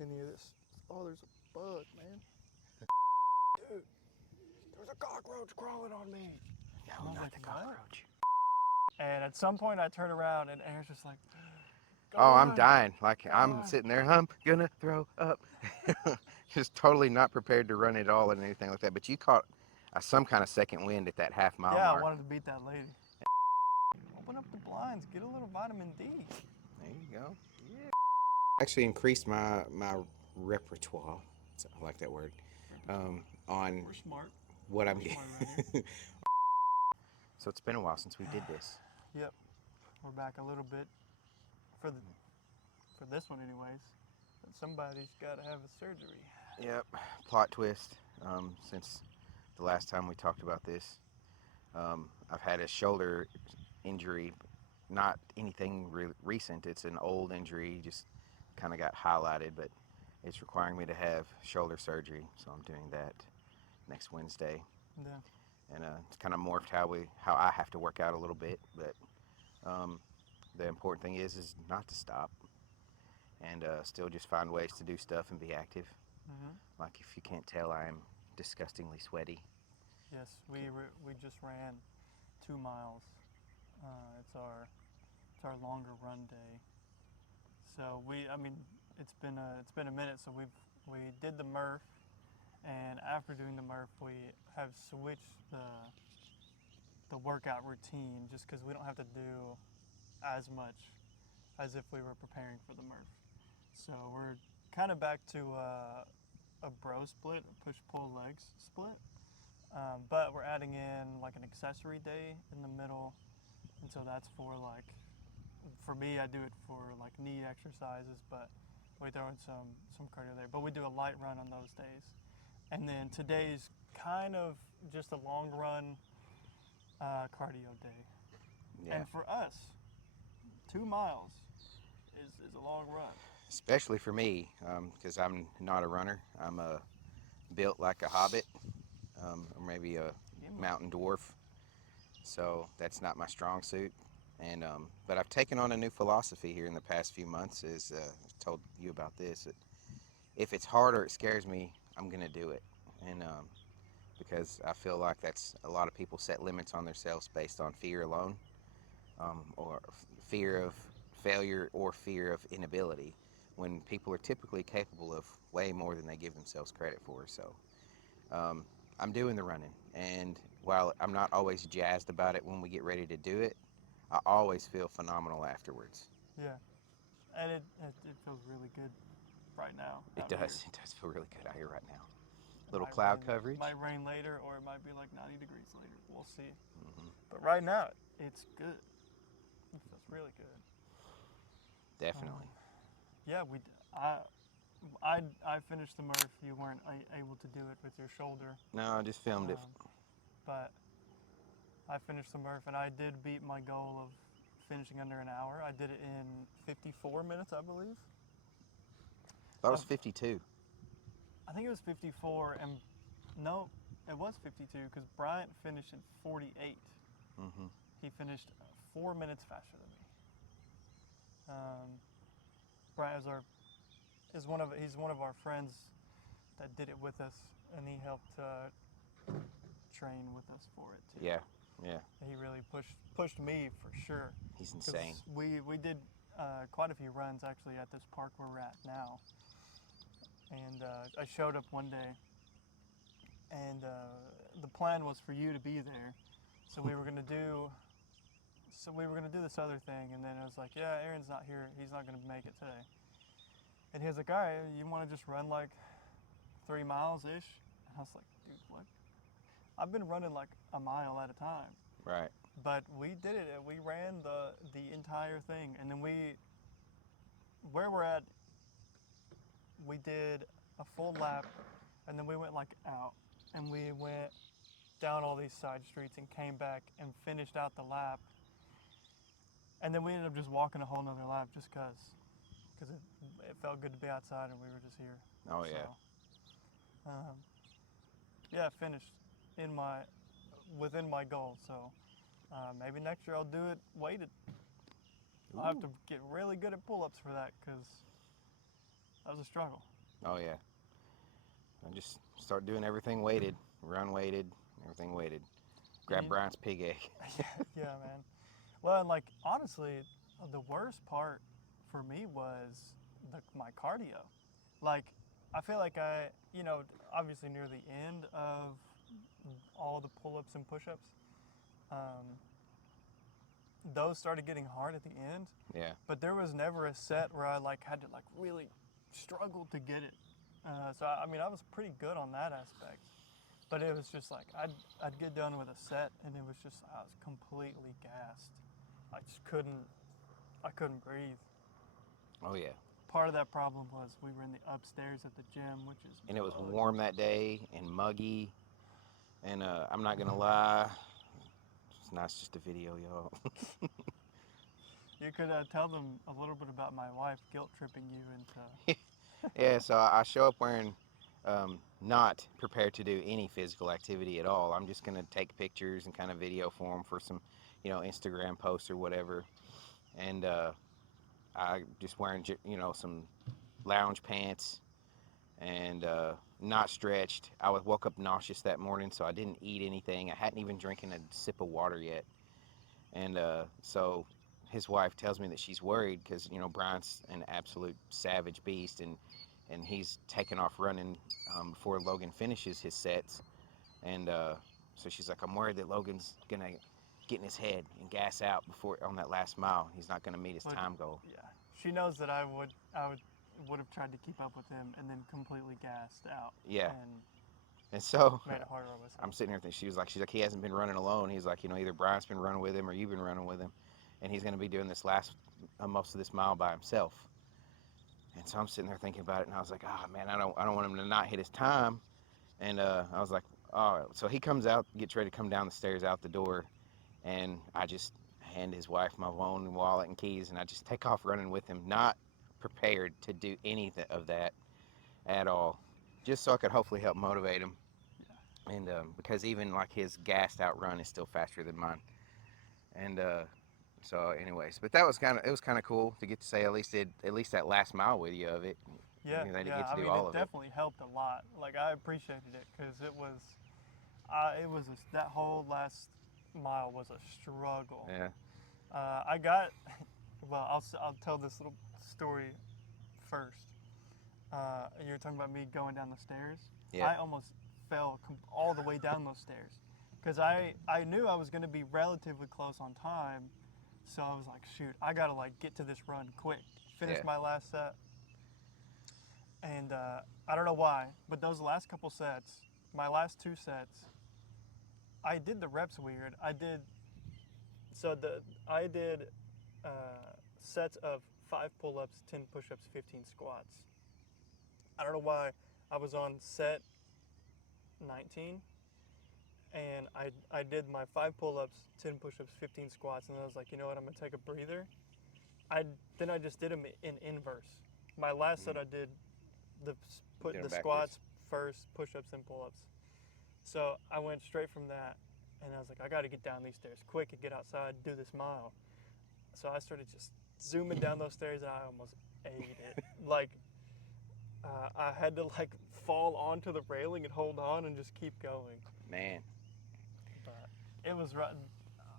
any of this. Oh, there's a bug, man. Dude, there's a cockroach crawling on me. No, not the cockroach. And at some point I turn around and Aaron's just like, go Oh, I'm on, dying. Like, go I'm on. sitting there, I'm gonna throw up. Just totally not prepared to run at all and anything like that. But you caught some kind of second wind at that half-mile Yeah, I mark. wanted to beat that lady. Open up the blinds, get a little vitamin D. There you go. Yeah. Actually increased my repertoire. I like that word. On We're smart. what I'm We're getting. smart around here. So it's been a while since we did this. Yep, we're back a little bit for this one anyways. But somebody's got to have a surgery. Yep. Plot twist. Since the last time we talked about this, I've had a shoulder injury, not anything recent. It's an old injury, just kind of got highlighted, but it's requiring me to have shoulder surgery, so I'm doing that next Wednesday. Yeah. And it's kind of morphed how I have to work out a little bit, but the important thing is not to stop and still just find ways to do stuff and be active. Mm-hmm. Like, if you can't tell, I am disgustingly sweaty. Yes, we just ran 2 miles. It's our longer run day. So it's been a minute. So we did the Murph, and after doing the Murph, we have switched the workout routine just because we don't have to do as much as if we were preparing for the Murph. So we're kind of back to a bro split, a push-pull legs split. But we're adding in like an accessory day in the middle. And so that's for me, I do it for like knee exercises, but we throw in some cardio there. But we do a light run on those days. And then today's kind of just a long run cardio day. Yeah. And for us, 2 miles is a long run. Especially for me, because I'm not a runner. I'm built like a hobbit, or maybe a mountain dwarf. So that's not my strong suit. And but I've taken on a new philosophy here in the past few months. I've told you about this. That if it's hard or it scares me, I'm gonna do it. And because I feel like that's a lot of people set limits on themselves based on fear alone, or fear of failure or fear of inability, when people are typically capable of way more than they give themselves credit for. So I'm doing the running, and while I'm not always jazzed about it when we get ready to do it, I always feel phenomenal afterwards. Yeah, and it feels really good right now. It does. It does feel really good out here right now. It Little might cloud rain, coverage. might rain later, or it might be like 90 degrees later. We'll see. Hmm. But right now, it's good. It feels really good. Definitely. Yeah, I finished the Murph. You weren't able to do it with your shoulder, No, I just filmed it. but I finished the Murph, and I did beat my goal of finishing under an hour. I did it in 54 minutes, I believe. That was 52. I think it was 54, and no, it was 52 because Bryant finished in 48. Hmm. He finished 4 minutes faster than me. Bryant he's one of our friends that did it with us, and he helped train with us for it too. Yeah, yeah. He really pushed me for sure. He's insane. We did quite a few runs actually at this park where we're at now, and I showed up one day, and the plan was for you to be there, so we were gonna do this other thing, and then it was like, yeah, Aaron's not here, he's not gonna make it today, and he was like, all right, you want to just run like 3 miles ish? And I was like, dude, what? I've been running like a mile at a time. Right. But we did it. We ran the entire thing, and then where we're at, we did a full lap, and then we went like out, and we went down all these side streets and came back and finished out the lap, and then we ended up just walking a whole nother lap just because it felt good to be outside and we were just here. Oh, yeah. So, yeah, finished within my goal. So maybe next year I'll do it weighted. I'll have to get really good at pull-ups for that because that was a struggle. Oh yeah. I just start doing everything weighted, run weighted, everything weighted. Grab You- Bryant's pig egg. yeah, man. Well, and like honestly, the worst part for me was my cardio. Like, I feel like obviously near the end of all the pull-ups and push-ups, um, those started getting hard at the end. Yeah. But there was never a set where I like had to like really struggle to get it. So I mean, I was pretty good on that aspect. But it was just like I'd get done with a set and it was just I was completely gassed. I just I couldn't breathe. Oh yeah. Part of that problem was we were in the upstairs at the gym, which is And it was muggy. warm that day and muggy. And I'm not gonna lie, it's nice just a video, y'all. You could tell them a little bit about my wife guilt tripping you into. Yeah, so I show up wearing not prepared to do any physical activity at all. I'm just gonna take pictures and kind of video for them for some, Instagram posts or whatever. And I just wearing, some lounge pants and not stretched. Woke up nauseous that morning, so I didn't eat anything. I hadn't even drinking a sip of water yet. And so his wife tells me that she's worried because Brian's an absolute savage beast, and he's taken off running before Logan finishes his sets. And so she's like, I'm worried that Logan's gonna get in his head and gas out before on that last mile. He's not gonna meet his But, time goal. yeah, she knows that I would have tried to keep up with him and then completely gassed out. Yeah. And And so made it harder on myself. I'm sitting there thinking, she's like, he hasn't been running alone. He's like, either Brian's been running with him or you've been running with him, and he's gonna be doing this most of this mile by himself. And so I'm sitting there thinking about it, and I was like, oh man, I don't want him to not hit his time. And I was like, oh, so he comes out, gets ready to come down the stairs out the door, and I just hand his wife my phone and wallet and keys, and I just take off running with him, not prepared to do any of that at all, just so I could hopefully help motivate him. Yeah. And because even like his gassed out run is still faster than mine. And so anyways, but it was kind of cool to get to say at least that last mile with you of it. Yeah, They didn't yeah. get to I do mean, all it of it. definitely helped a lot. Like I appreciated it because that whole last mile was a struggle. Yeah. I got, well, I'll tell this little story first. You were talking about me going down the stairs. Yeah. I almost fell all the way down those stairs because I knew I was going to be relatively close on time, so I was like, shoot, I gotta like get to this run quick, finish Yeah. my last set. And I don't know why, but those last couple sets, my last two sets, I did the reps weird. I did sets of 5 pull-ups, 10 push-ups, 15 squats. I don't know why. I was on set 19, and I did my 5 pull-ups, 10 push-ups, 15 squats, and then I was like, you know what? I'm gonna take a breather. Then I just did them in inverse. My last set I did Did 'em the backwards. squats first, push-ups, and pull-ups. So I went straight from that, and I was like, I got to get down these stairs quick and get outside, do this mile. So I started just zooming down those stairs, and I almost ate it. Like I had to like fall onto the railing and hold on and just keep going. Man. But it was right.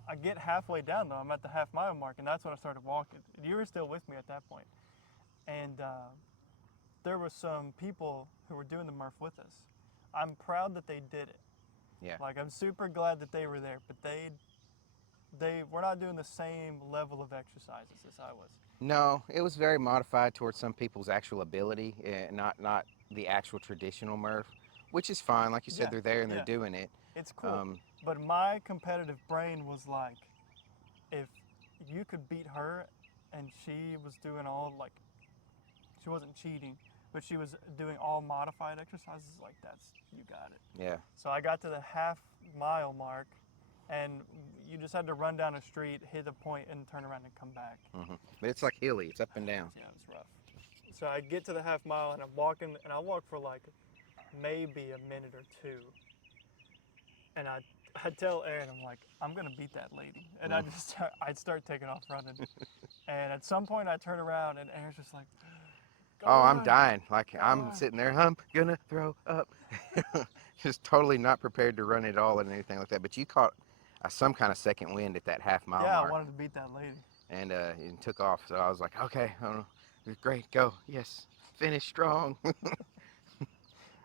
I get halfway down though. I'm at the half mile mark, and that's when I started walking. You were still with me at that point, and there were some people who were doing the Murph with us. I'm proud that they did it. Yeah. Like I'm super glad that they were there, but they were not doing the same level of exercises as I was. No, it was very modified towards some people's actual ability, not the actual traditional Murph, which is fine. Like you said, Yeah, they're there and they're yeah. doing it. It's cool. But my competitive brain was like, if you could beat her and she was doing all like, she wasn't cheating, but she was doing all modified exercises, like you got it. Yeah. So I got to the half mile mark, and you just had to run down a street, hit a point, and turn around and come back. But it's like hilly. It's up and down. Yeah, it was rough. So I get to the half mile, and I'm walking, and I walk for like maybe a minute or two. And I tell Aaron, I'm like, I'm gonna beat that lady, and I'd start taking off running. And at some point, I turn around, and Aaron's just like, Go Oh, I'm on. dying. Like, Go I'm on. sitting there, I'm gonna throw up. Just totally not prepared to run at all and anything like that. But you caught some kind of second wind at that half-mile Yeah, I mark, wanted to beat that lady. and it took off. So I was like, okay, great, go, yes, finish strong.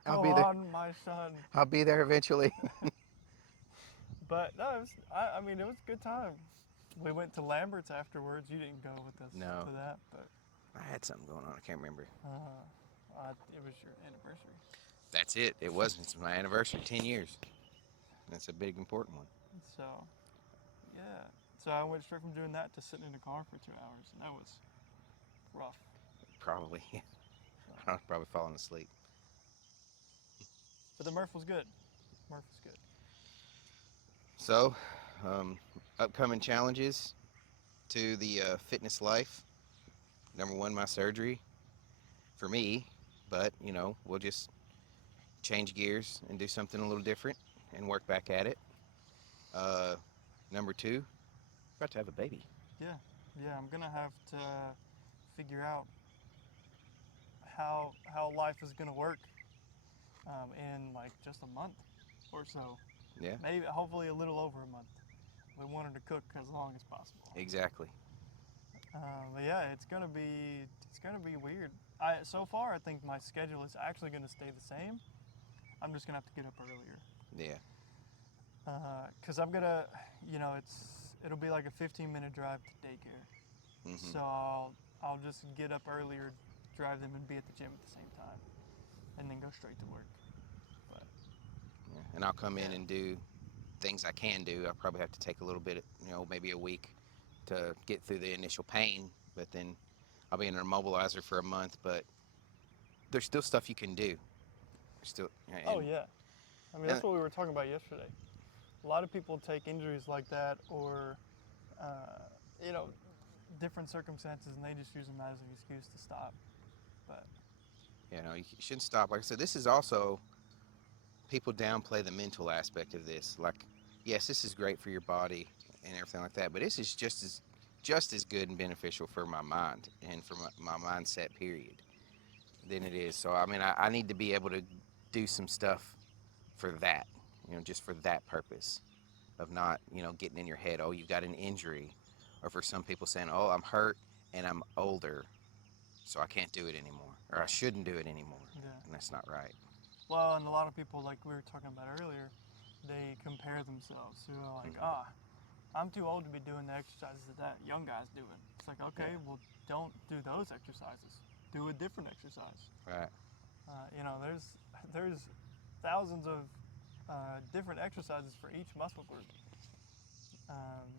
I'll Go be there. on, my son. I'll be there eventually. But no, it was. I mean, it was a good time. We went to Lambert's afterwards. You didn't go with us No. to that, but I had something going on. I can't remember. it was your anniversary. That's it. It wasn't. It's my anniversary, 10 years. That's a big, important one. So, yeah. So I went straight from doing that to sitting in the car for 2 hours, and that was rough. Probably. I was probably falling asleep. But the Murph was good. Murph was good. So, upcoming challenges to the fitness life. Number one, my surgery for me, but we'll just change gears and do something a little different and work back at it. Number two, about to have a baby. Yeah, I'm gonna have to figure out how life is gonna work in like just a month or so. Yeah, Maybe, hopefully, a little over a month. We want her to cook as long as possible. exactly. But yeah, it's gonna be weird. So far, I think my schedule is actually gonna stay the same. I'm just gonna have to get up earlier. Yeah. Cause I'm gonna, it'll be like a 15-minute drive to daycare. Mm-hmm. So I'll just get up earlier, drive them, and be at the gym at the same time, and then go straight to work. But Yeah. And I'll come in and do things I can do. I'll probably have to take a little bit, maybe a week to get through the initial pain, but then I'll be in an immobilizer for a month. But there's still stuff you can do. There's still. oh yeah, I mean that's what we were talking about yesterday. A lot of people take injuries like that, or you know, different circumstances, and they just use them as an excuse to stop. But you shouldn't stop. Like I said, this is also, people downplay the mental aspect of this. Like, yes, this is great for your body and everything like that, but this is just as good and beneficial for my mind and for my mindset period than it is. So I mean, I need to be able to do some stuff for that, just for that purpose of not, getting in your head, oh, you got an injury, or for some people saying, oh, I'm hurt and I'm older, so I can't do it anymore, or I shouldn't do it anymore. yeah. And that's not right. Well, and a lot of people, like we were talking about earlier, they compare themselves. So they're like, I'm too old to be doing the exercises that young guy's doing. It's like, okay, well, don't do those exercises. Do a different exercise. Right. There's thousands of different exercises for each muscle group.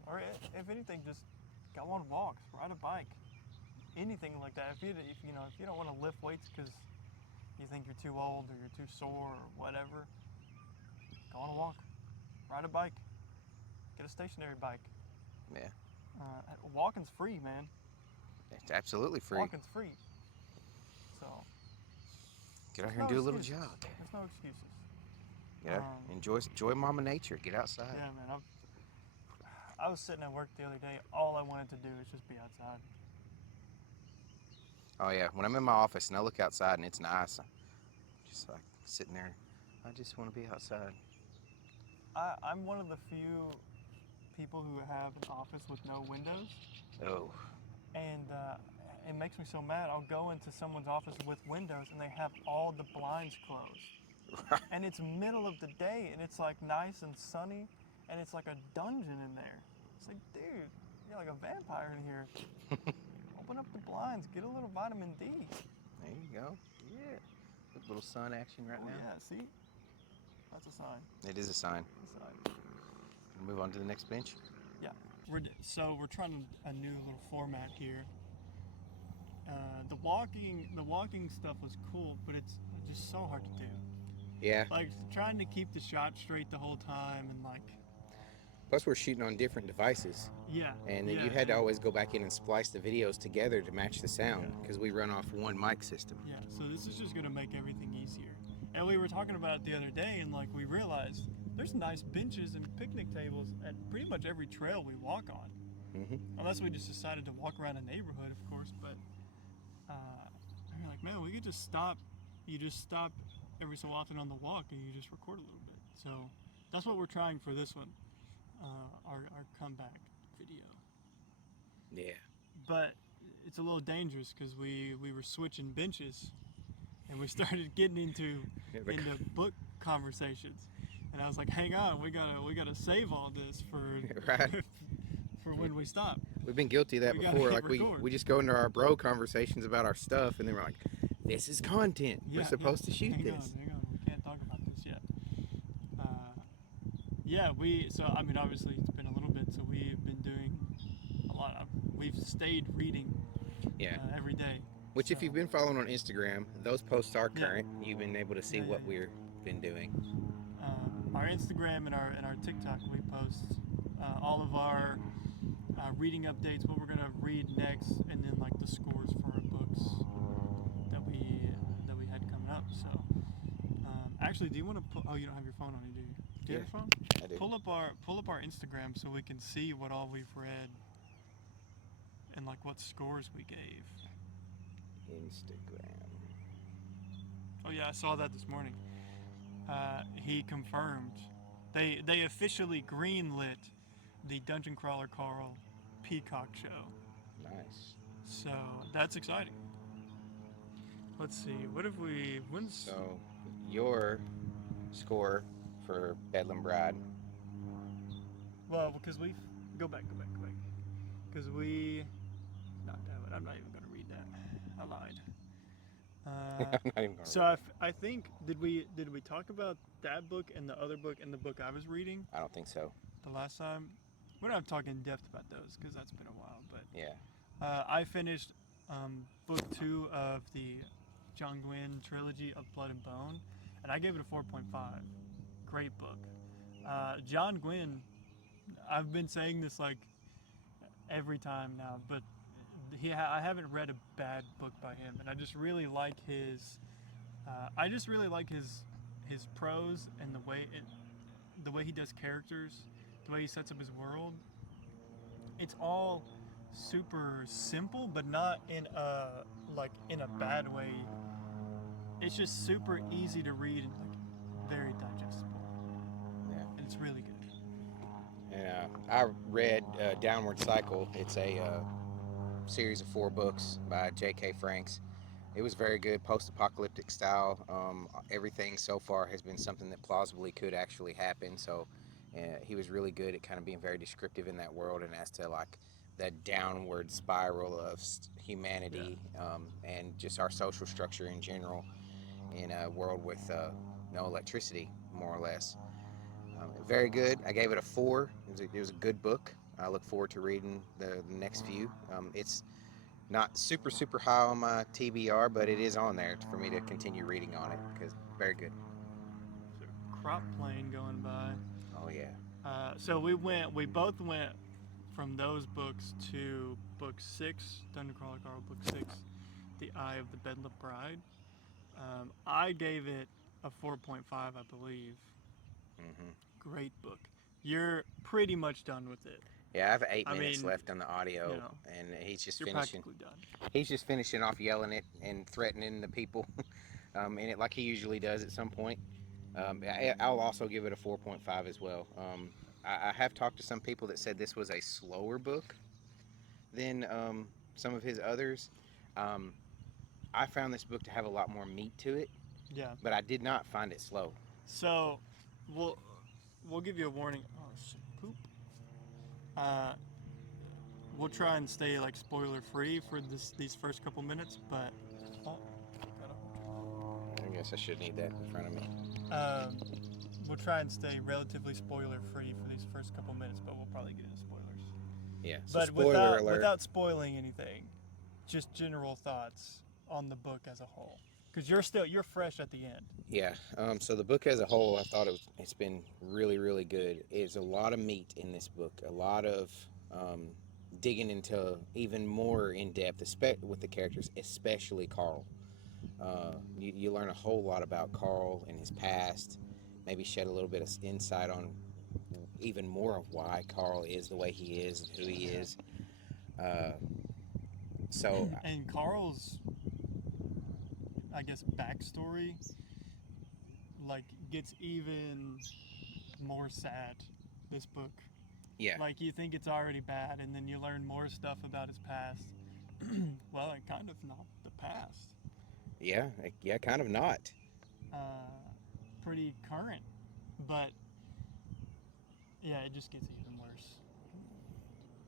Or if anything, just go on walks, ride a bike, anything like that. If you don't want to lift weights because you think you're too old or you're too sore or whatever, go on a walk, ride a bike, get a stationary bike. Yeah. Walking's free, man. It's absolutely free. Walking's free. So Get out here and do a little jog. There's no excuses. Get out, enjoy Mama Nature. Get outside. Yeah, man. I was sitting at work the other day. All I wanted to do is just be outside. Oh yeah, when I'm in my office and I look outside and it's nice, I'm just like sitting there. I just want to be outside. I'm one of the few people who have an office with no windows. Oh. And it makes me so mad. I'll go into someone's office with windows and they have all the blinds closed. And it's middle of the day and it's like nice and sunny and it's like a dungeon in there. It's like, dude, you're like a vampire in here. Open up the blinds, get a little vitamin D. There you go. Yeah. A little sun action right now. Yeah, see? That's a sign. It is a sign. It's a sign. Move on to the next bench. Yeah. We're trying a new little format here. The walking stuff was cool, but it's just so hard to do. Yeah. Like trying to keep the shot straight the whole time and like. Plus, we're shooting on different devices. Yeah. And then you had to always go back in and splice the videos together to match the sound because we run off one mic system. Yeah. So this is just gonna make everything easier. And we were talking about it the other day, and like we realized there's nice benches and picnic tables at pretty much every trail we walk on. Unless we just decided to walk around a neighborhood, of course. But we're like, man, we could just stop. You just stop every so often on the walk and you just record a little bit. So that's what we're trying for this one, our comeback video. Yeah. But it's a little dangerous because we were switching benches and we started getting into book conversations. And I was like, hang on, we gotta save all this for right. for when we stop. We've been guilty of that before. Like we just go into our bro conversations about our stuff, and then we're like, "This is content. We're supposed to shoot this." Hang on, we can't talk about this yet. So I mean, obviously it's been a little bit, so we've been doing a lot. We've stayed reading. Every day. Which, if you've been following on Instagram, those posts are current. You've been able to see what we've been doing. Our Instagram and our TikTok, we post all of our reading updates, what we're gonna read next, and then like the scores for our books that we had coming up. So, actually, do you want to? Oh, you don't have your phone on you, do you? Do you have your phone? I do. Pull up our Instagram so we can see what all we've read and like what scores we gave. Instagram. Oh yeah, I saw that this morning. He confirmed they officially greenlit the Dungeon Crawler Carl Peacock show. Nice. So that's exciting. Let's see. What if we? So your score for Bedlam Bride? Well, because we go back. Because we. Not damn it! I'm not even gonna read that. I lied. I'm not even gonna So I think did we talk about that book and the other book and the book I was reading I don't think so. the last time? We're not talking in depth about those because that's been a while. But Yeah. I finished book 2 of the John Gwynne trilogy of Blood and Bone, and I gave it a 4.5. Great book. John Gwynne, I've been saying this like every time now, but I haven't read a bad book by him, and I just really like his his prose and the way he does characters, the way he sets up his world. It's all super simple, but not in a bad way. It's just super easy to read and like very digestible. Yeah. And it's really good. And I read Downward Cycle. It's a series of 4 books by J.K. Franks. It was very good, post-apocalyptic style. Everything so far has been something that plausibly could actually happen. So he was really good at kind of being very descriptive in that world and as to like the downward spiral of humanity and just our social structure in general in a world with no electricity, more or less. Very good. I gave it a 4. It was a good book. I look forward to reading the next few. It's not super high on my TBR, but it is on there for me to continue reading on it because very good. So crop plane going by. Oh yeah. So we both went from those books to book 6, Dungeon Crawler Carl, book 6, The Eye of the Bedlam Bride. I gave it a 4.5, I believe. Mm-hmm. Great book. You're pretty much done with it. Yeah, I have 8 minutes left on the audio, and he's just finishing. Practically done. He's just finishing off yelling it and threatening the people, in it like he usually does at some point. I'll also give it a 4.5 as well. I have talked to some people that said this was a slower book than some of his others. I found this book to have a lot more meat to it. Yeah. But I did not find it slow. So, we'll give you a warning. Oh shit, poop. We'll try and stay like spoiler free for these first couple minutes, but I guess I should need that in front of me. We'll try and stay relatively spoiler free for these first couple minutes, but we'll probably get into spoilers. Yeah. So but spoiler alert. without spoiling anything, just general thoughts on the book as a whole, because you're fresh at the end. Yeah. So the book as a whole, I thought it's been really good. It's a lot of meat in this book. A lot of digging into even more in depth, with the characters, especially Carl. You learn a whole lot about Carl and his past. Maybe shed a little bit of insight on even more of why Carl is the way he is and who he is. And Carl's I guess, backstory, like, gets even more sad. This book. Yeah. Like, you think it's already bad, and then you learn more stuff about his past. Well, and kind of not the past. Yeah. Yeah. Kind of not. Uh, Pretty current, but yeah, it just gets even worse.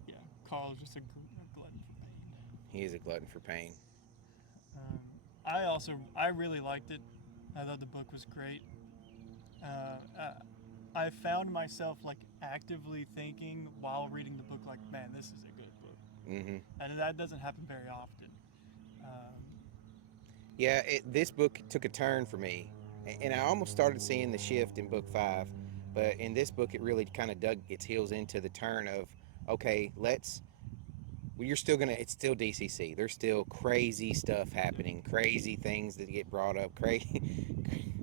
Yeah, Carl's just a glutton for pain. He is a glutton for pain. Um, I really liked it. I thought the book was great. I found myself like actively thinking while reading the book, like, man, this is a good book, Mm-hmm. and that doesn't happen very often. Yeah. This book took a turn for me, and I almost started seeing the shift in book 5, but in this book, it really kind of dug its heels into the turn of, okay, let's. Well, you're still gonna. It's still DCC. There's still crazy stuff happening, crazy things that get brought up. Crazy.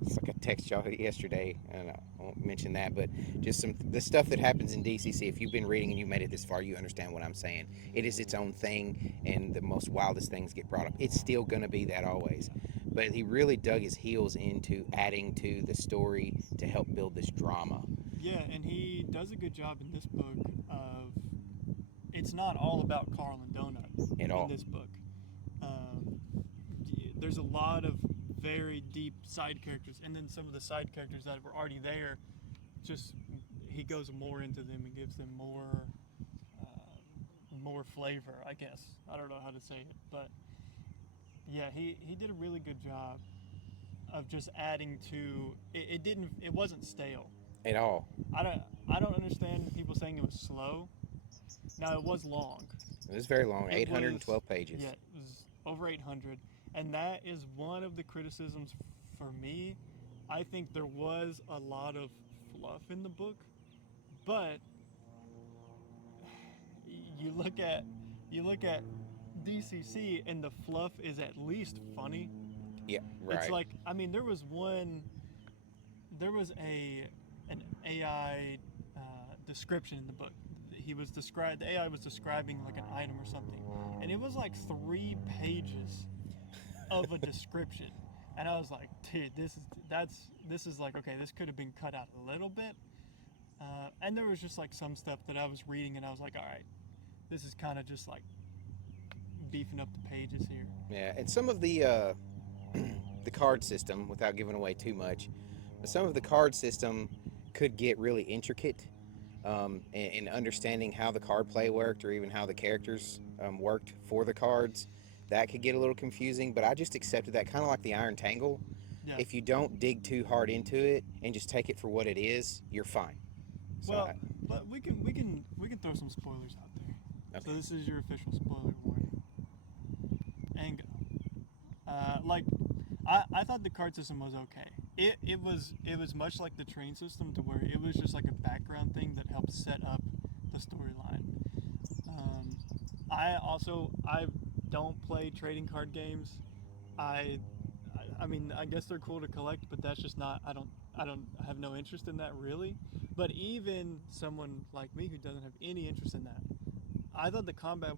It's like I texted y'all yesterday, and I won't mention that, but just the stuff that happens in DCC. If you've been reading and you made it this far, you understand what I'm saying. It is its own thing, and the most wildest things get brought up. It's still gonna be that always. But he really dug his heels into adding to the story to help build this drama. Yeah, and he does a good job in this book of it's not all about Carl and Donut At in all. this book. Um, there's a lot of very deep side characters, and then some of the side characters that were already there, just he goes more into them and gives them more flavor, I guess. I don't know how to say it, but yeah, he did a really good job of just adding to it. It wasn't stale. At all. I don't understand people saying it was slow. Now it was long. It was very long, It 812 was, pages. yeah, it was over 800, and that is one of the criticisms for me. I think there was a lot of fluff in the book, but you look at you look at DCC and the fluff is at least funny. Yeah, right. It's like, I mean, there was an AI description in the book. The AI was describing like an item or something, and it was like 3 pages of a description, and I was like, dude, this is like, okay, this could have been cut out a little bit, and there was just like some stuff that I was reading, and I was like, all right, this is kind of just like beefing up the pages here. Yeah, and some of the the card system, without giving away too much, but some of the card system could get really intricate in understanding how the card play worked, or even how the characters worked for the cards. That could get a little confusing, but I just accepted that, kind of like the Iron Tangle. Yeah. If you don't dig too hard into it and just take it for what it is, you're fine. So Well, but we can throw some spoilers out there. Okay. So this is your official spoiler warning. And go. I thought the card system was okay. It was much like the train system, to where it was just like a background thing that helped set up the storyline. I don't play trading card games. I mean, I guess they're cool to collect, but that's just not. I have no interest in that, really. But even someone like me who doesn't have any interest in that, I thought the combat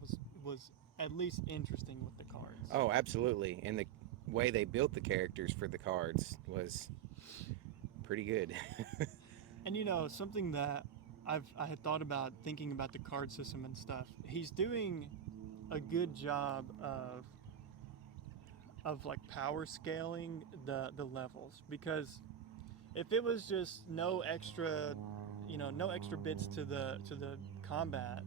was at least interesting with the cards. Oh, absolutely. And the way they built the characters for the cards was pretty good. And you know, something that I had thought about, thinking about the card system and stuff. He's doing a good job of like power scaling the levels, because if it was just no extra bits to the combat,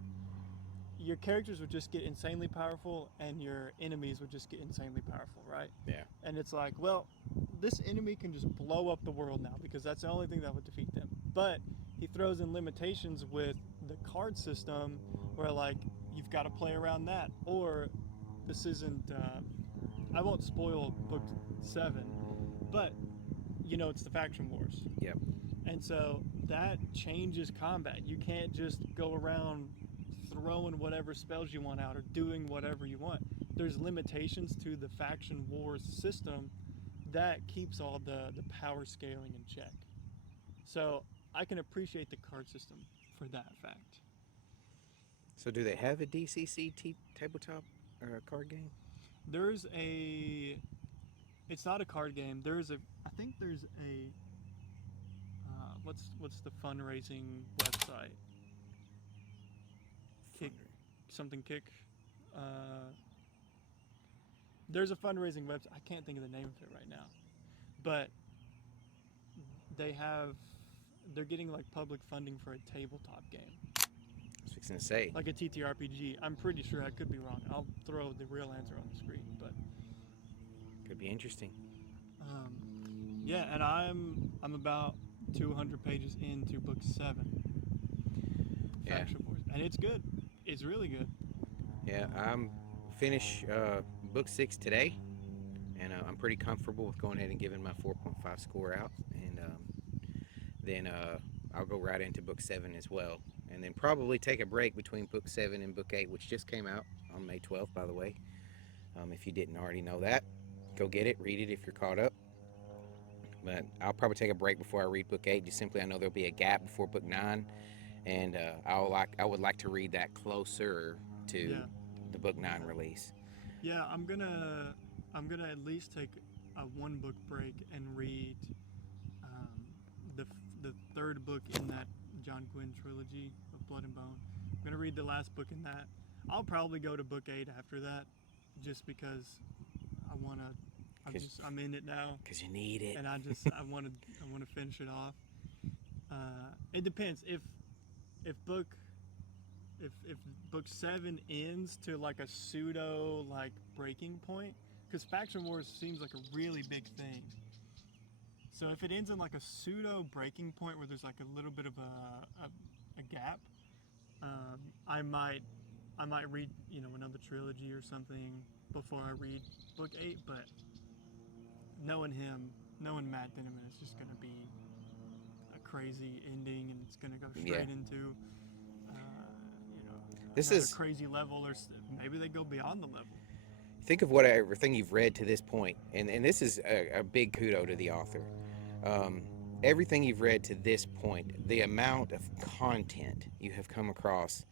your characters would just get insanely powerful and your enemies would just get insanely powerful, right? Yeah. And it's like, well, this enemy can just blow up the world now, because that's the only thing that would defeat them. But he throws in limitations with the card system, where like you've got to play around that, or this isn't. I won't spoil book 7, but you know, it's the faction wars. Yep. And so that changes combat. You can't just go around throwing whatever spells you want out or doing whatever you want. There's limitations to the faction wars system that keeps all the power scaling in check. So I can appreciate the card system for that fact. So do they have a DCC tabletop card game? There's a It's not a card game. I think there's a what's the fundraising website? Kick something kick. There's a fundraising website. I can't think of the name of it right now, but they're getting like public funding for a tabletop game, I was fixing to say. like a TTRPG. I'm pretty sure, I could be wrong. I'll throw the real answer on the screen, but Could be interesting. yeah, and I'm about 200 pages into book 7, Yeah. Faction Wars, and it's good. It's really good. Yeah, I'm finish book 6 today, and I'm pretty comfortable with going ahead and giving my 4.5 score out, and then I'll go right into book 7 as well, and then probably take a break between book 7 and book 8, which just came out on May 12th, by the way. If you didn't already know that, go get it, read it if you're caught up. But I'll probably take a break before I read book 8. Just simply, I know there'll be a gap before book 9, and I would like to read that closer to the book 9 release. Yeah, I'm gonna at least take a 1 book break and read the 3rd book in that John Gwynne trilogy of Blood and Bone. I'm gonna read the last book in that. I'll probably go to book 8 after that, just because I'm in it now. Because you need it. And I want to finish it off. It depends if book 7 ends to like a pseudo like breaking point, because Faction Wars seems like a really big thing. So if it ends in like a pseudo breaking point where there's like a little bit of a gap, I might read another trilogy or something before I read book 8. But knowing Matt Denneman, it's just gonna be a crazy ending, and it's gonna go straight into this another is crazy level, or maybe they go beyond the level. Think of everything you've read to this point, and this is a big kudo to the author. Everything you've read to this point, the amount of content you have come across,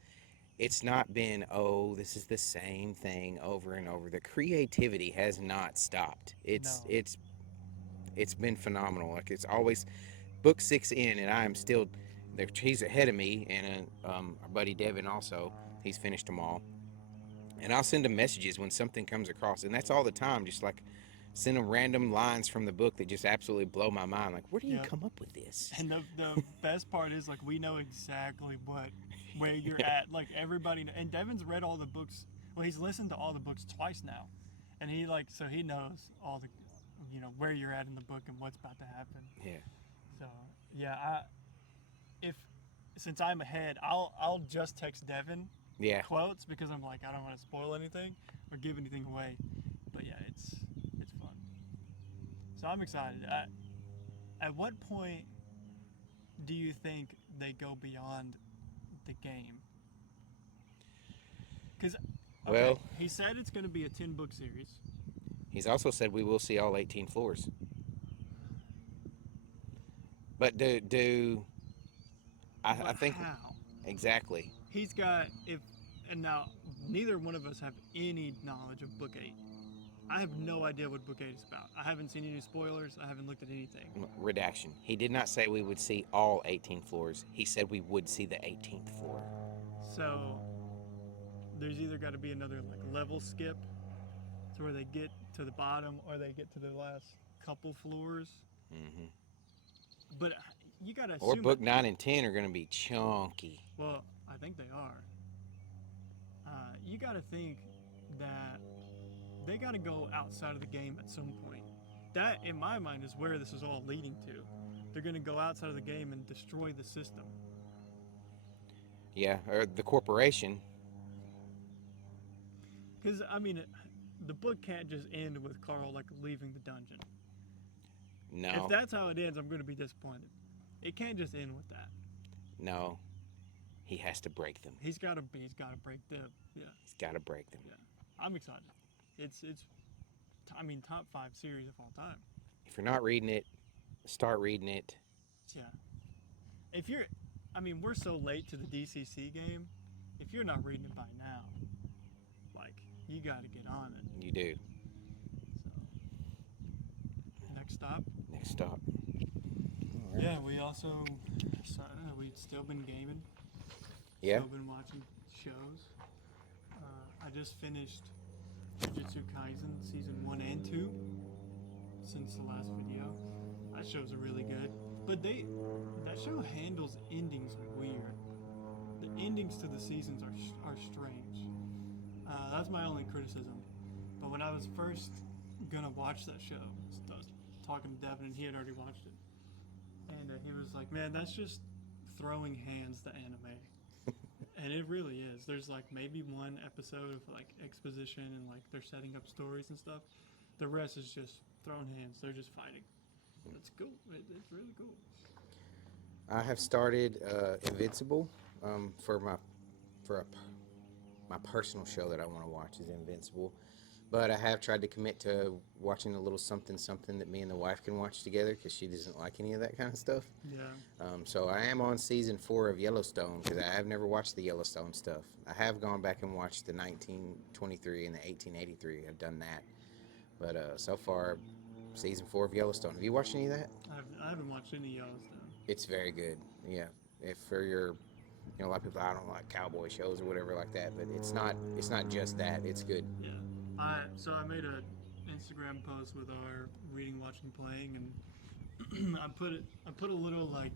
it's not been, oh, this is the same thing over and over. The creativity has not stopped. It's been phenomenal. Like, it's always book 6 in, and I am still there. He's ahead of me, and our buddy Devin also. He's finished them all. And I'll send him messages when something comes across, and that's all the time. Just like send him random lines from the book that just absolutely blow my mind. Like, where do you come up with this? And the best part is, like, we know exactly where you're at. Like, everybody, and Devin's read all the books. Well, he's listened to all the books twice now, and he knows all the, where you're at in the book and what's about to happen. Yeah. So yeah, since I'm ahead, I'll just text Devin quotes, because I'm like, I don't want to spoil anything or give anything away. But yeah, it's fun. So I'm excited. At what point do you think they go beyond the game? Because he said it's going to be a 10-book series. He's also said we will see all 18 floors. But I think how? Exactly. He's got and now neither one of us have any knowledge of book 8. I have no idea what book 8 is about. I haven't seen any spoilers. I haven't looked at anything. Redaction. He did not say we would see all 18 floors. He said we would see the 18th floor. So there's either got to be another like level skip to where they get to the bottom, or they get to the last couple floors. Mm-hmm. But you gotta assume. Or book 9 and 10 are going to be chunky. Well, I think they are. You gotta think that they gotta go outside of the game at some point. That, in my mind, is where this is all leading to. They're gonna go outside of the game and destroy the system. Yeah, or the corporation. Because, I mean, the book can't just end with Carl, like, leaving the dungeon. No. If that's how it ends, I'm going to be disappointed. It can't just end with that. No. He has to break them. He's got to break them. Yeah. He's got to break them. Yeah. I'm excited. It's top 5 series of all time. If you're not reading it, start reading it. Yeah. We're so late to the DCC game. If you're not reading it by now, like, you got to get on it. You do. next stop. Next stop. All right. Yeah, we also we've still been gaming. Yeah. Still been watching shows. I just finished Jujutsu Kaisen season 1 and 2 since the last video. That show's really good. But that show handles endings weird. The endings to the seasons are strange. That's my only criticism. But when I was first gonna watch that show, I was talking to Devin and he had already watched it. And he was like, man, that's just throwing hands the anime. And it really is. There's like maybe one episode of like exposition and like they're setting up stories and stuff. The rest is just throwing hands. They're just fighting. It's cool. It's really cool. I have started Invincible for my personal show that I want to watch is Invincible. But I have tried to commit to watching a little something that me and the wife can watch together because she doesn't like any of that kind of stuff. Yeah. So I am on season 4 of Yellowstone because I have never watched the Yellowstone stuff. I have gone back and watched the 1923 and the 1883. I've done that. But so far, season 4 of Yellowstone. Have you watched any of that? I haven't watched any Yellowstone. It's very good. Yeah. If for your, a lot of people, I don't like cowboy shows or whatever like that, but it's not just that. It's good. Yeah. I made an Instagram post with our reading, watching, playing, and I put a little like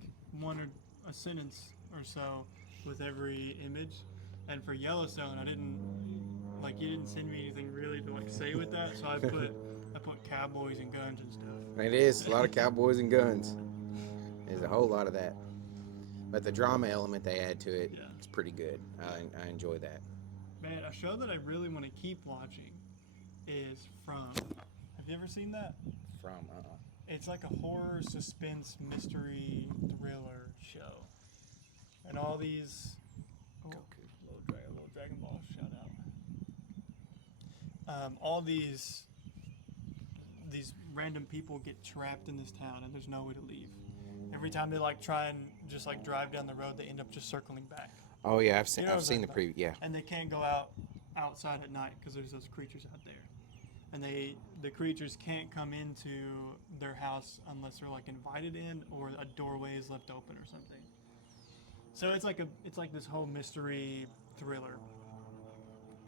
a sentence or so with every image. And for Yellowstone, you didn't send me anything really to like say with that, so I put cowboys and guns and stuff. It is a lot of cowboys and guns. There's a whole lot of that, but the drama element they add to it, Yeah. It's pretty good. I enjoy that. Man, a show that I really want to keep watching is From. Have you ever seen that? From It's like a horror, suspense, mystery, thriller show. And all these... Goku. Little Dragon Ball, shout out. All these random people get trapped in this town and there's no way to leave. Every time they like try and just like drive down the road, they end up just circling back. Oh yeah, I've seen You know I've seen the what I'm preview. Yeah. And they can't go outside at night because there's those creatures out there. And the creatures can't come into their house unless they're like invited in or a doorway is left open or something. So it's like this whole mystery thriller.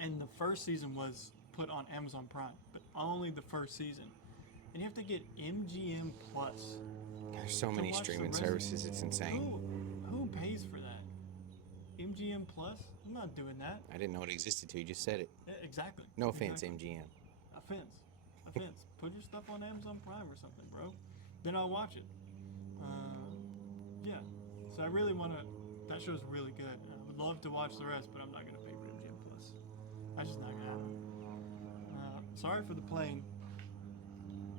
And the first season was put on Amazon Prime, but only the first season. And you have to get MGM Plus. There's so to many watch the streaming rest. services. It's insane. Who pays for that? MGM Plus? I'm not doing that. I didn't know it existed till you just said it. Yeah, exactly. No offense, Exactly. MGM. Offense. Put your stuff on Amazon Prime or something, bro. Then I'll watch it. Yeah. So I really want to. That show's really good. I would love to watch the rest, but I'm not gonna pay for MGM Plus. That's just not gonna happen. Sorry for the plane.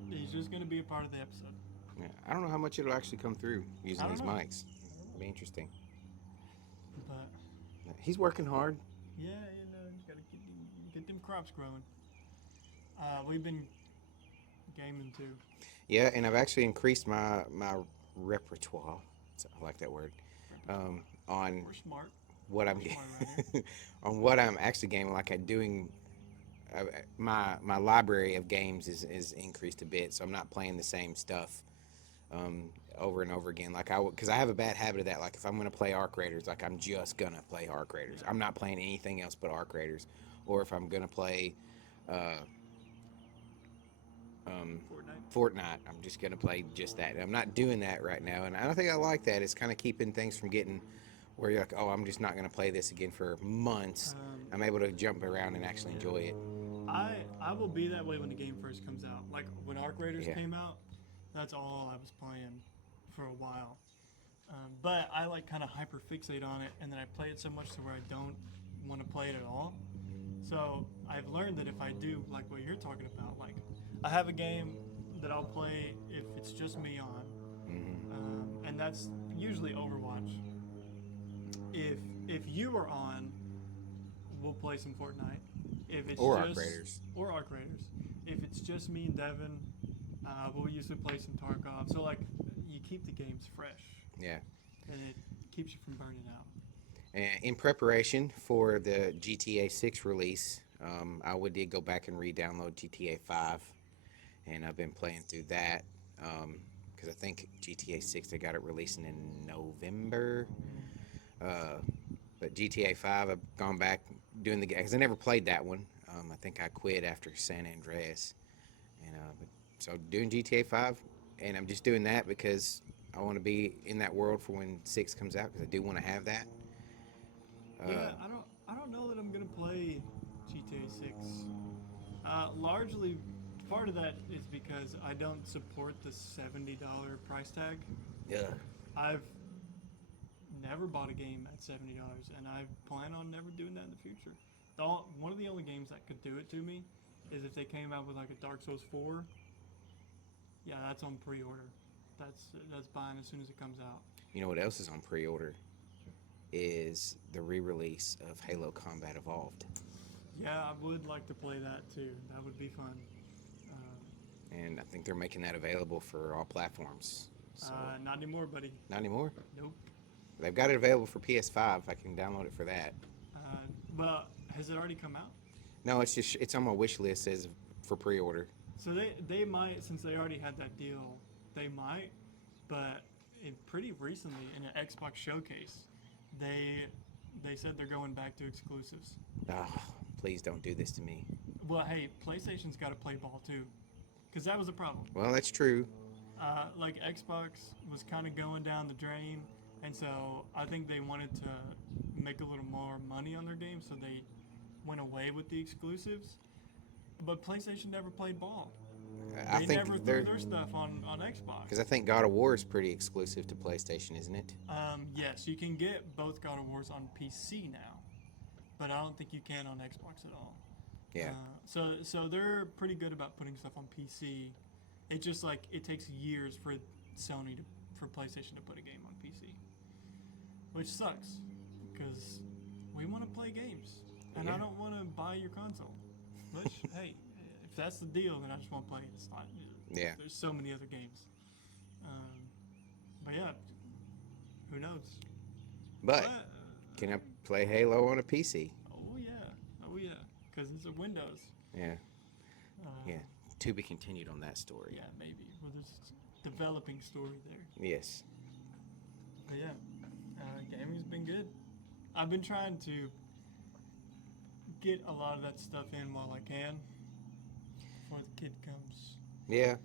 He's just gonna be a part of the episode. Yeah, I don't know how much it'll actually come through using I these don't know. mics. It'll be interesting. But He's working hard. yeah, you gotta get them crops growing. We've been gaming too. Yeah, and I've actually increased my repertoire. I like that word. On We're smart. what I'm We're smart around here. on what I'm actually gaming. Like I'm doing. My library of games is increased a bit, so I'm not playing the same stuff over and over again. Like because I have a bad habit of that. Like if I'm gonna play Arc Raiders, like I'm just gonna play Arc Raiders. I'm not playing anything else but Arc Raiders. Or if I'm gonna play Fortnite, I'm just gonna play just that. I'm not doing that right now, and I don't think I like that. It's kind of keeping things from getting where you're like, oh, I'm just not gonna play this again for months. I'm able to jump around and actually enjoy it. I will be that way when the game first comes out. Like when Arc Raiders Yeah. came out, that's all I was playing for a while. But I like kind of hyper fixate on it, and then I play it so much to where I don't want to play it at all. So I've learned that if I do like what you're talking about, like I have a game that I'll play if it's just me on, and that's usually Overwatch. If you are on, we'll play some Fortnite. If it's Or just, Arc Raiders. Or Arc Raiders. If it's just me and Devin, we'll usually play some Tarkov. So like, you keep the games fresh, Yeah. and it keeps you from burning out. And in preparation for the GTA 6 release, did go back and re-download GTA 5, and I've been playing through that. because I think GTA 6 they got it releasing in November. But GTA 5 I've gone back doing the game because I never played that one. I think I quit after San Andreas, and so doing GTA 5, and I'm just doing that because I want to be in that world for when 6 comes out because I do want to have that. Yeah, I don't know that I'm gonna play GTA 6. Largely, part of that is because I don't support the $70 price tag. Yeah. I've never bought a game at $70, and I plan on never doing that in the future. One of the only games that could do it to me is if they came out with like a Dark Souls 4. Yeah, that's on pre-order. That's buying as soon as it comes out. You know what else is on pre-order? Is the re-release of Halo Combat Evolved. Yeah, I would like to play that too. That would be fun. And I think they're making that available for all platforms. So Not anymore, buddy. not anymore. Nope. They've got it available for PS5. I can download it for that. But has it already come out? No, it's on my wish list as for pre-order. So they might, since they already had that deal, they might. But pretty recently in an Xbox showcase, they said they're going back to exclusives. Oh, please don't do this to me. Well, hey, PlayStation's got to play ball too, because that was a problem. Well, that's true. Like Xbox was kind of going down the drain, and so I think they wanted to make a little more money on their game, so they went away with the exclusives. But PlayStation never played ball. I They think never threw their stuff on Xbox. because I think God of War is pretty exclusive to PlayStation, isn't it? Yes, you can get both God of Wars on PC now, but I don't think you can on Xbox at all. Yeah. So they're pretty good about putting stuff on PC. It just like it takes years for for PlayStation to put a game on PC, which sucks because we want to play games and I Yeah. don't want to buy your console. Which hey, if that's the deal, then I just want to play it. It's not. Yeah. There's so many other games. But yeah, who knows? But can I play Halo on a PC? Oh yeah, because it's a Windows. Yeah. Uh, Yeah. To be continued on that story. Yeah, maybe. Well, there's a developing story there. Yes. But yeah, gaming's been good. I've been trying to get a lot of that stuff in while I can before the kid comes. Yeah.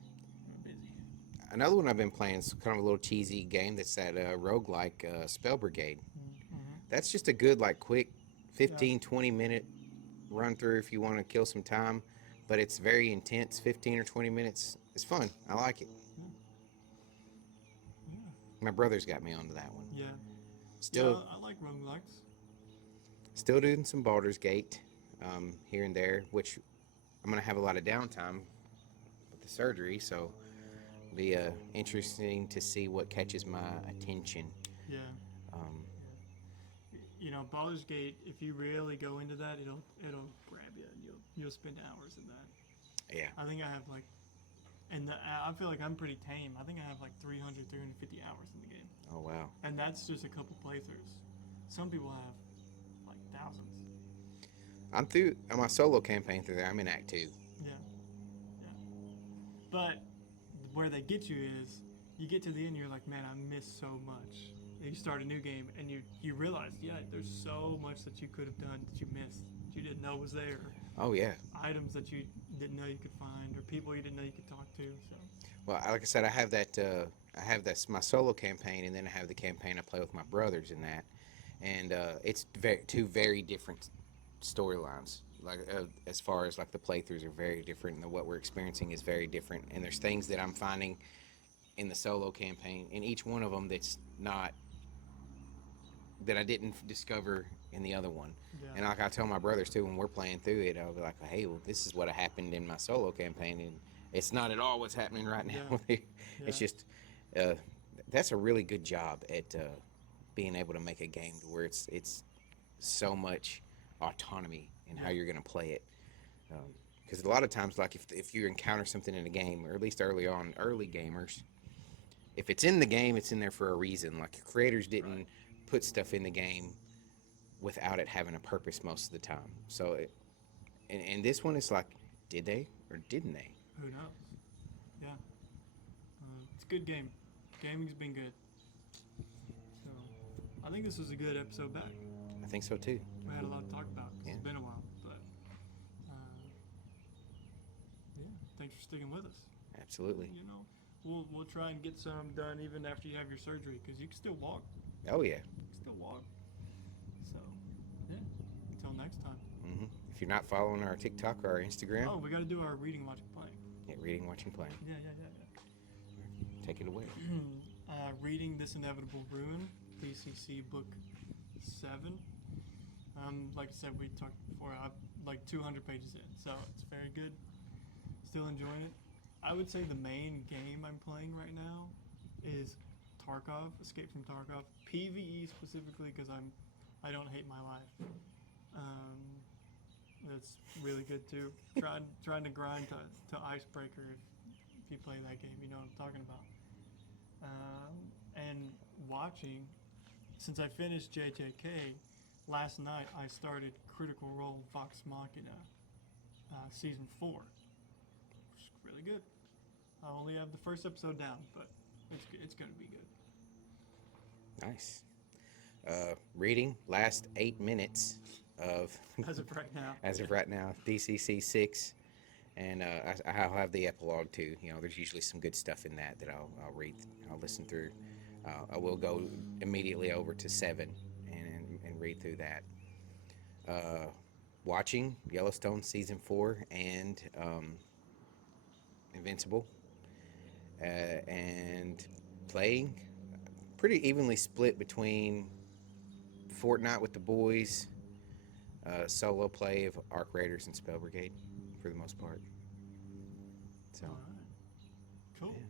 I'm busy. Another one I've been playing is kind of a little cheesy game that's that roguelike Spell Brigade. Mm-hmm. That's just a good, like, quick 15, 20-minute run through if you want to kill some time. But it's very intense, 15 or 20 minutes. It's fun. I like it. Yeah. My brother's got me onto that one. Yeah. Still, Yeah, I like roguelikes. still doing some Baldur's Gate here and there, which I'm going to have a lot of downtime with the surgery. So it'll be interesting to see what catches my attention. Yeah. You know, Baldur's Gate. If you really go into that, it'll grab you, and you'll spend hours in that. Yeah. I think I have like, and I feel like I'm pretty tame. I think I have like 300, 350 hours in the game, Oh, wow. and that's just a couple playthroughs. Some people have like thousands. I'm through on my solo campaign through there. I'm in Act 2. Yeah. But where they get you is, you get to the end, you're like, man, I missed so much. And you start a new game, and you realize, yeah, there's so much that you could have done that you missed, that you didn't know was there. Oh, yeah. Items that you didn't know you could find, or people you didn't know you could talk to. So Well, like I said, I have that. My solo campaign, and then I have the campaign I play with my brothers in that, and it's two very different storylines. Like as far as like the playthroughs are very different, and what we're experiencing is very different. And there's things that I'm finding in the solo campaign, in each one of them that's not that I didn't discover in the other one. yeah, And like I tell my brothers too, when we're playing through it, I'll be like, hey, well, this is what happened in my solo campaign, and it's not at all what's happening right now. It's just that's a really good job at being able to make a game to where it's so much autonomy in how you're going to play it. Because a lot of times, like if you encounter something in a game, or at least early gamers, if it's in the game, it's in there for a reason. Like your creators didn't put stuff in the game without it having a purpose most of the time. So, and this one is like, did they or didn't they? who knows? Yeah. good game. Gaming's been good. So I think this was a good episode back. I think so too. We had a lot to talk about. 'Cause Yeah. It's been a while, but yeah. Thanks for sticking with us. Absolutely. You know, we'll try and get some done even after you have your surgery, because you can still walk. Oh yeah. You can still walk. So yeah. Until next time. Hmm. If you're not following our TikTok or our Instagram, Oh, we got to do our reading, watching, playing. yeah, reading, watching, playing. Yeah. Take it away. Reading This Inevitable Ruin, DCC Book 7. Like I said, we talked before, I'm like 200 pages in, so it's very good. Still enjoying it. I would say the main game I'm playing right now is Tarkov, Escape from Tarkov, PvE specifically, because I don't hate my life. That's really good too. Trying to grind to Icebreaker. If you play that game, you know what I'm talking about. And watching, since I finished JJK, last night I started Critical Role Vox Machina, Season 4. Which is really good. I only have the first episode down, but it's going to be good. Nice. Reading last 8 minutes of As of right now. DCC 6, and I'll have the epilogue too. You know, there's usually some good stuff in that I'll read. I'll listen through. I will go immediately over to 7 and read through that. Watching Yellowstone season 4 and Invincible, and playing pretty evenly split between Fortnite with the boys, solo play of Arc Raiders and Spell Brigade for the most part. So All right. Cool. yeah.